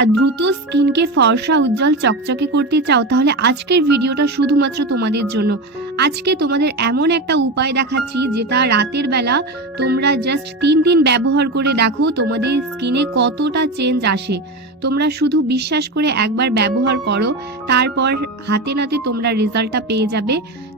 আর দ্রুত স্কিনকে ফর্সা উজ্জ্বল চকচকে করতে চাও, তাহলে আজকের ভিডিওটা শুধুমাত্র তোমাদের জন্য। আজকে তোমাদের এমন একটা উপায় দেখাচ্ছি যেটা রাতের বেলা তোমরা জাস্ট 3 দিন ব্যবহার করে দেখো তোমাদের স্কিনে কতটা চেঞ্জ আসে। তোমরা শুধু বিশ্বাস করে একবার ব্যবহার করো, তারপর হাতে নাতে তোমরা রেজাল্টটা পেয়ে যাবে।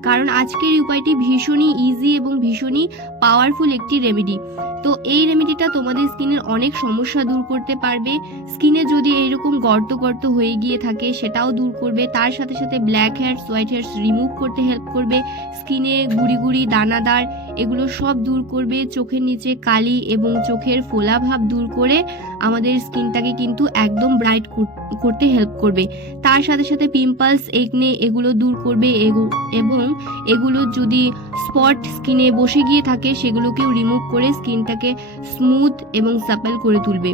কারণ আজকের এই উপায়টি ভীষণই ইজি এবং ভীষণই পাওয়ারফুল একটি রেমেডি। তো এই রেমেডিটা তোমাদের স্কিনের অনেক সমস্যা দূর করতে পারবে। স্কিনে যদি এইরকম গর্ত গর্ত হয়ে গিয়ে থাকে সেটাও দূর করবে, তার সাথে সাথে black hairs white hairs remove করতে হেল্প করবে, স্কিনে গুড়ি গুড়ি দানাদার এগুলো সব দূর করবে, চোখের নিচে কালি এবং চোখের ফোলা ভাব দূর করে আমাদের স্কিনটাকে কিন্তু একদম ব্রাইট করতে হেল্প করবে। তার সাথে সাথে পিম্পলস একনে এগুলো দূর করবে এবং এগুলো যদি স্পট স্কিনে বসে গিয়ে থাকে সেগুলোকেও রিমুভ করে স্কিনটাকে স্মুথ এবং সাপেল করে তুলবে।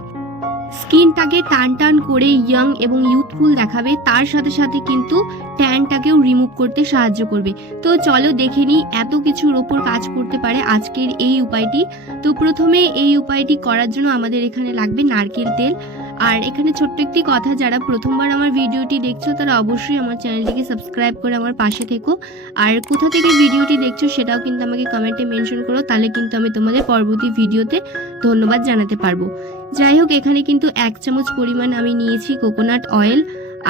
স্কিনটাকে টান টান করে ইয়াং এবং ইউথফুল দেখাবে, তার সাথে সাথে কিন্তু ট্যানটাকেও রিমুভ করতে সাহায্য করবে। তো চলো দেখে নিই এত কিছুর ওপর কাজ করতে পারে আজকের এই উপায়টি। তো প্রথমে এই উপায়টি করার জন্য আমাদের এখানে লাগবে নারকেল তেল। আর এখানে ছোট্ট একটি কথা, যারা প্রথমবার আমার ভিডিওটি দেখছো তারা অবশ্যই আমার চ্যানেলটিকে সাবস্ক্রাইব করে আমার পাশে থেকো। আর কোথা থেকে ভিডিওটি দেখছো সেটাও কিন্তু আমাকে কমেন্টে মেনশন করো, তাহলে কিন্তু আমি তোমাদের পরবর্তী ভিডিওতে ধন্যবাদ জানাতে পারবো। যাই হোক, এখানে কিন্তু 1 চামচ পরিমাণ আমি নিয়েছি কোকোনাট অয়েল।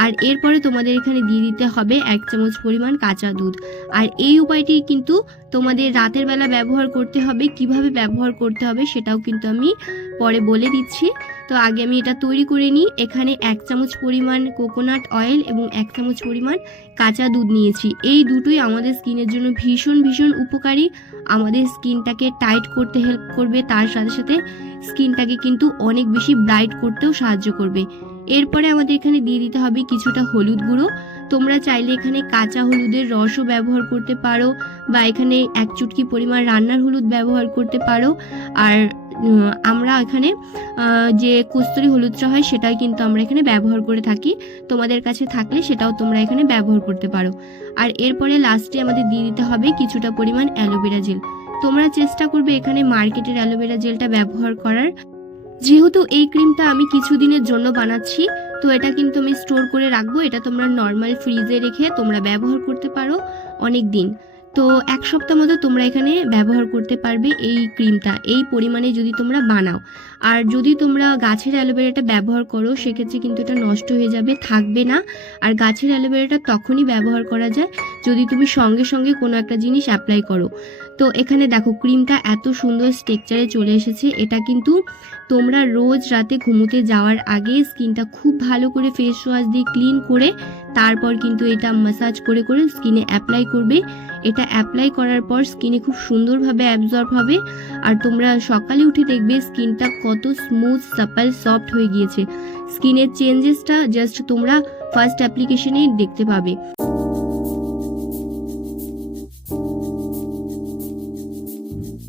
আর এরপরে তোমাদের এখানে দিয়ে দিতে হবে 1 চামচ পরিমাণ কাঁচা দুধ। আর এই উপায়টি কিন্তু তোমাদের রাতের বেলা ব্যবহার করতে হবে। কিভাবে ব্যবহার করতে হবে সেটাও কিন্তু আমি পরে বলে দিচ্ছি। তো আগে আমি এটা তৈরি করে নিই। এখানে 1 চামচ পরিমাণ কোকোনাট অয়েল এবং 1 চামচ পরিমাণ কাঁচা দুধ নিয়েছি। এই দুটোই আমাদের স্কিনের জন্য ভীষণ ভীষণ উপকারী। আমাদের স্কিনটাকে টাইট করতে হেল্প করবে, তার সাথে সাথে স্কিনটাকে কিন্তু অনেক বেশি ব্রাইট করতেও সাহায্য করবে। এরপরে আমাদের এখানে দিয়ে দিতে হবে কিছুটা হলুদ গুঁড়ো। তোমরা চাইলে এখানে কাঁচা হলুদের রসও ব্যবহার করতে পারো, বা এখানে 1 চুটকি পরিমাণ রান্নার হলুদ ব্যবহার করতে পারো। আর আমরা এখানে যে কস্তুরি হলুদটা হয় সেটাই কিন্তু আমরা এখানে ব্যবহার করে থাকি। তোমাদের কাছে থাকলে সেটাও তোমরা এখানে ব্যবহার করতে পারো। আর এরপরে লাস্টে আমাদের দিয়ে দিতে হবে কিছুটা পরিমাণ অ্যালোভেরা জেল। তোমরা চেষ্টা করবে এখানে মার্কেটের অ্যালোভেরা জেলটা ব্যবহার করার। যেহেতু এই ক্রিমটা আমি কিছুদিনের জন্য বানাচ্ছি, তো এটা কিন্তু আমি স্টোর করে রাখবো। এটা তোমরা নর্মাল ফ্রিজে রেখে তোমরা ব্যবহার করতে পারো অনেক দিন। তো 1 সপ্তাহ মতো তোমরা এখানে ব্যবহার করতে পারবে এই ক্রিমটা, এই পরিমাণে যদি তোমরা বানাও। আর যদি তোমরা গাছের অ্যালোভেরাটা ব্যবহার করো সেক্ষেত্রে কিন্তু এটা নষ্ট হয়ে যাবে, থাকবে না। আর গাছের অ্যালোভেরাটা তখনই ব্যবহার করা যায় যদি তুমি সঙ্গে সঙ্গে কোনো একটা জিনিস অ্যাপ্লাই করো। তো এখানে দেখো ক্রিমটা এত সুন্দর স্ট্রাকচারে চলে এসেছে। এটা কিন্তু তোমরা রোজ রাতে ঘুমোতে যাওয়ার আগে স্কিনটা খুব ভালো করে ফেস ওয়াশ দিয়ে ক্লিন করে তারপর কিন্তু এটা ম্যাসাজ করে করে স্কিনে অ্যাপ্লাই করবে। এটা অ্যাপ্লাই করার পর স্কিনে খুব সুন্দরভাবে অ্যাবজর্ব হবে। আর তোমরা সকালে উঠে দেখবে স্কিনটা কত স্মুথ সাপল সফট হয়ে গিয়েছে। স্কিনের চেঞ্জেসটা জাস্ট তোমরা ফার্স্ট অ্যাপ্লিকেশনেই দেখতে পাবে।